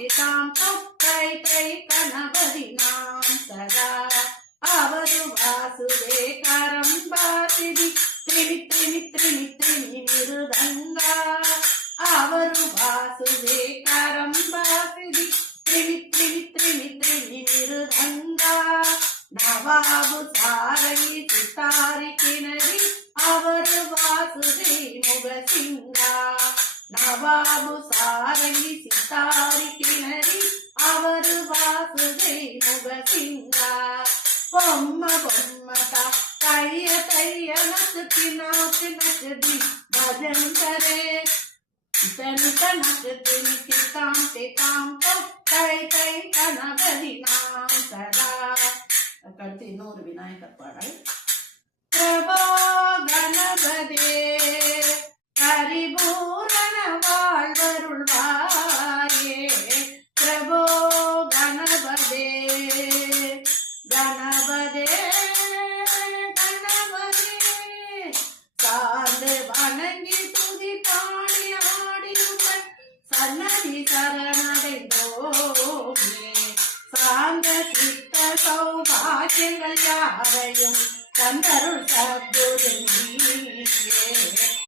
திதாம் தொக்கை தை கணபதி நாம் சதா ಅವರು ವಾಸುದೇಕರಂ ಬಾಸಿದಿ ತ್ರಿಣಿ ತ್ರಿಣಿ ತ್ರಿಣಿ ತ್ರಿಣಿ ಮೃದಂಗ ಅವರು ವಾಸುದೇಕರಂ ಬಾಸಿದಿ ತ್ರಿಣಿ ತ್ರಿಣಿ ತ್ರಿಣಿ ತ್ರಿಣಿ ಮೃದಂಗ ನವಾಬು ಸಾರಗಿ ಸಿತಾರಿ ಕಿನರಿ ಅವರು ವಾಸುದೇ ಮುಗಸಿಂಗ ನವಾಬು ಸಾರಗಿ ಸಿತಾರಿ ಕಿನರಿ ಅವರು ವಾಸುದೇ ಮುಗಸಿಂಗ பொம்ம பொம்மதா கைய கைய நசுத்தி நாத்து நசுதி பஜன் கரே தனித்த நசுத்தி நித்தித்தாம் திதாம் தொக்கை தை கணபதி நாம் சதா. அடுத்து இன்னொரு விநாயகர் பாடல். பிரபோ கணபதே பரிபூரண வாழ்வருள்வாயே பிரபோ கணபதே கணபதே கணபதே சார்ந்து வணங்கி துதி பாடி ஆடியுடன் சன்னதி சரணடைந்தோமே சார்ந்த சித்த சௌபாகியங்கள் யாவையும் தந்தருள் சத்குரு